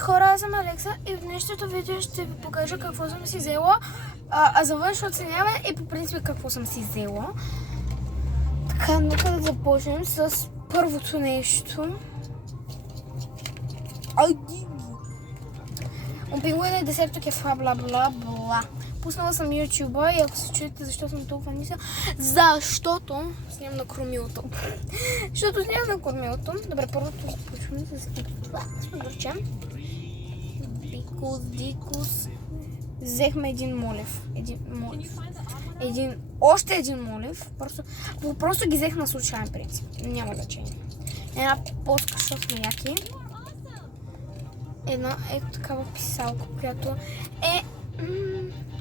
Хора, аз съм Алекса и в днешното видео ще ви покажа какво съм си взела за външно оценяване и по принцип какво съм си взела. Така, нека да започнем с първото нещо. Опингуена десерто кефа, бла. Пуснала съм YouTube и ако се чуете защо съм толкова ниска, защото снимам на кормилото. Добре, първото започваме с това. Смъдърчем. Дикус. Взехме един молив. Още един молив. Просто ги взех на случайен принцип. Няма значение. Една плоска, защото сме яки. Една такава писалка, която е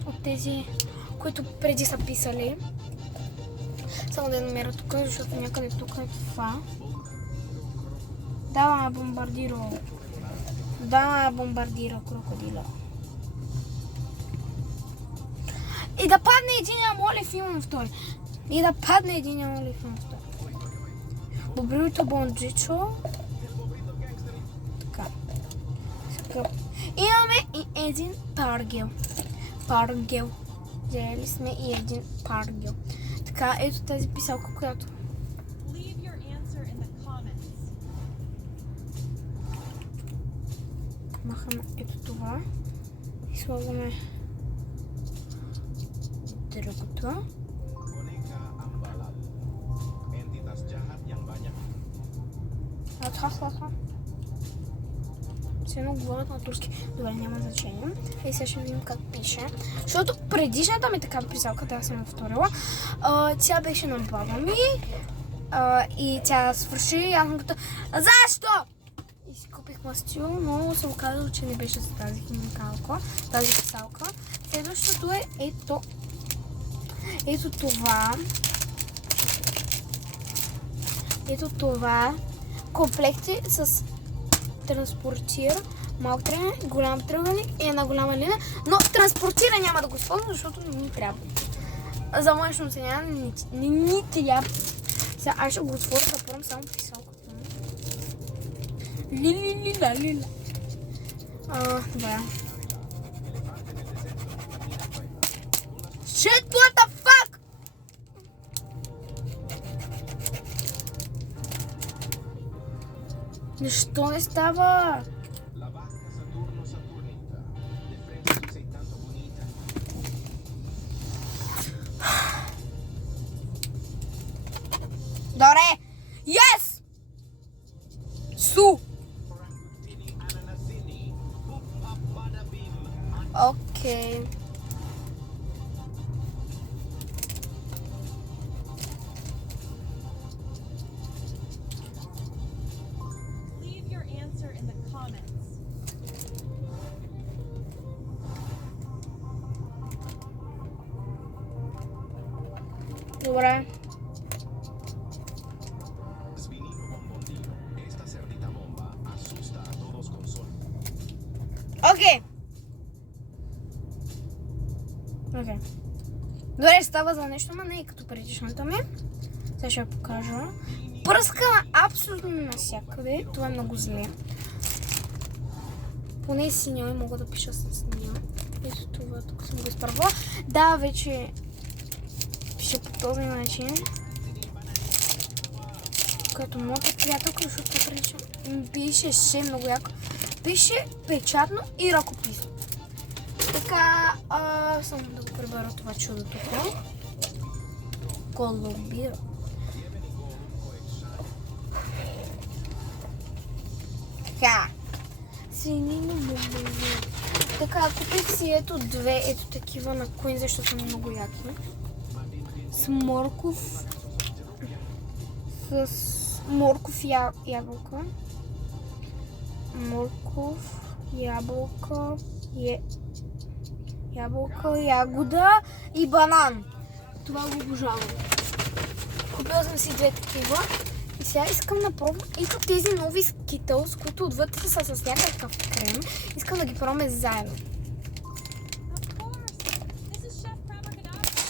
от тези, които преди са писали. Само да я намеря тук, защото някъде тук е това. Давай бомбардиро крокодила. И да падне единия молив, имам втори. Бобрилото бонджичо. Така. Имаме и един паргел. Взели сме и един паргел. Така, ето тази писалка, която... Махаме ето това. И слагаме другото. Едно говорят на турски. Добре, няма значение. И сега ще видим как пише. Защото предишната ми такава писалка, да съм я повторила, тя беше на баба ми и тя свърши и аз му казах, защо? И си купих мастил, но се оказало, че не беше за тази химикалка, тази писалка. Следващото е ето това. Ето това. Комплекти с транспортира, малък тръгълник, голям тръгълник и една голяма линия, но транспортира няма да го използвам, защото не ни трябва. За външно оценяване не ни трябва. Сега аз ще го отворя, да първам само писалката. Лила. Добре. Shit, what the fuck? Защо не става? Добре! Yes! Су! Окей. Добре. Окей. Добре, става за нещо, но не е като предишната ми. Сега ще я покажа. Пръска абсолютно навсякъде. Това е много зле. Поне синьо и мога да пиша с синьо. Ето това, тук съм го изправила. Да, вече пише по този начин. Като моята приятелка, защото пише много яко. Пише печатно и ръкописно. Така, само да го прибера това чудо тук. Колумбира. Така. Така, купих си ето две, ето такива на Queen, защото са много яки. С морков. С морков ябълка. Ябълка, ягода и банан. Това го обожавам. Купила съм си две такива. И сега искам да пробвам ето тези нови Skittles, които отвътре са с някакъв крем. Искам да ги пробваме заедно.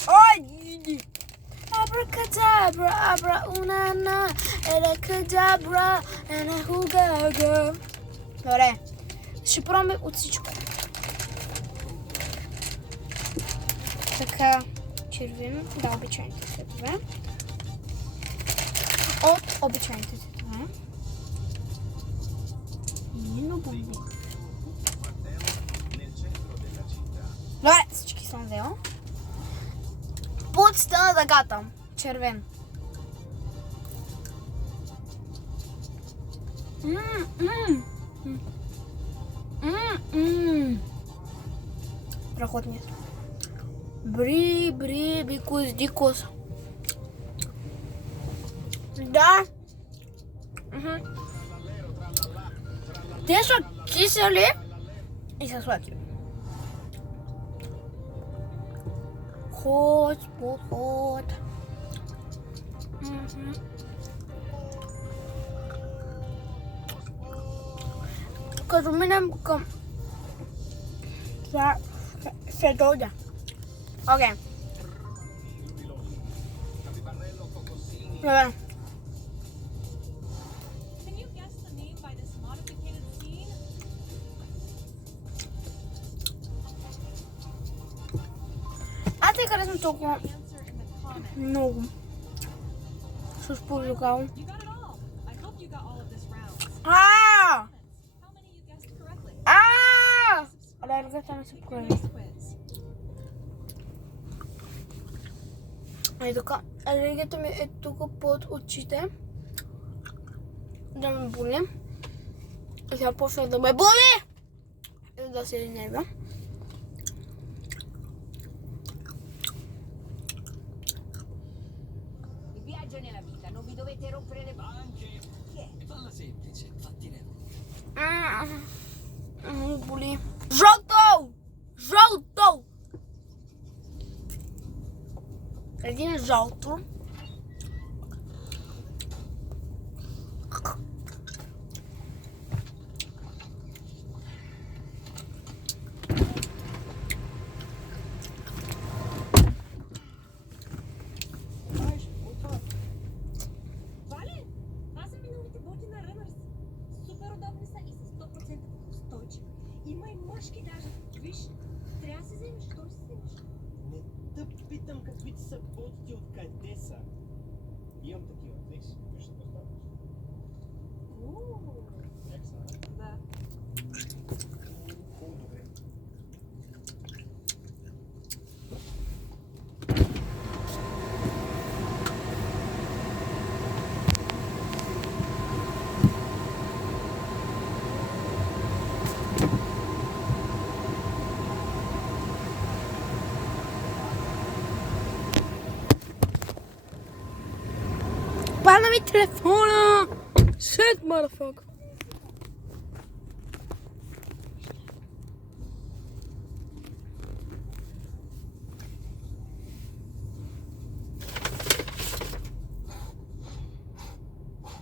Ой! Abracadabra, abra unana, elakadabra, enahugага. Добре, Ще пробваме от всичко. Така, червено, да, обичайните цветове. От обичайните цветове. Много бомби. Добре, всички съм взела. Под стена дъгата. Червен. Страхотният. Бри, бикус, дикус. Да. Те са кисели и са сладки. Ход. Като минем към това се дойде. Окей. Добре. Аз те харесвам толкова много с порзокал. Алергията ми се прояви. Ей така, алергията ми е тук под очите. Да ме боли. И сега почва да ме боли! И да се изнервя. Много боли. Жълто! Един жълто. Има и мъжки даже. Виж, трябва да се вземеш. Що се вземеш? Не да питам какви са ботите, откъде са. Имам такива. Виж да поставиш. Як са? Да. Добре. Падна ми телефона! Shit, motherfucker!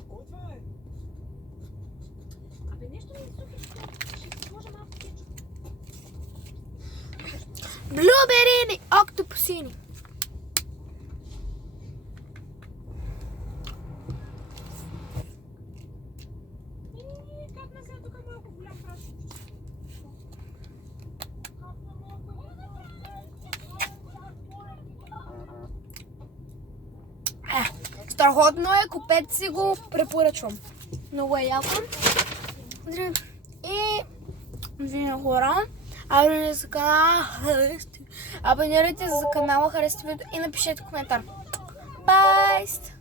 Кой това е? Абе, нещо ми изсухи, ще си сложа малко кетчуп. Блюберини, октопусини. Как не сега тук малко голям прашок? Страхотно е, купете си го, препоръчвам. Много е яко. И вие хора, абонирайте се за канала, харесайте видео и напишете коментар. Bye!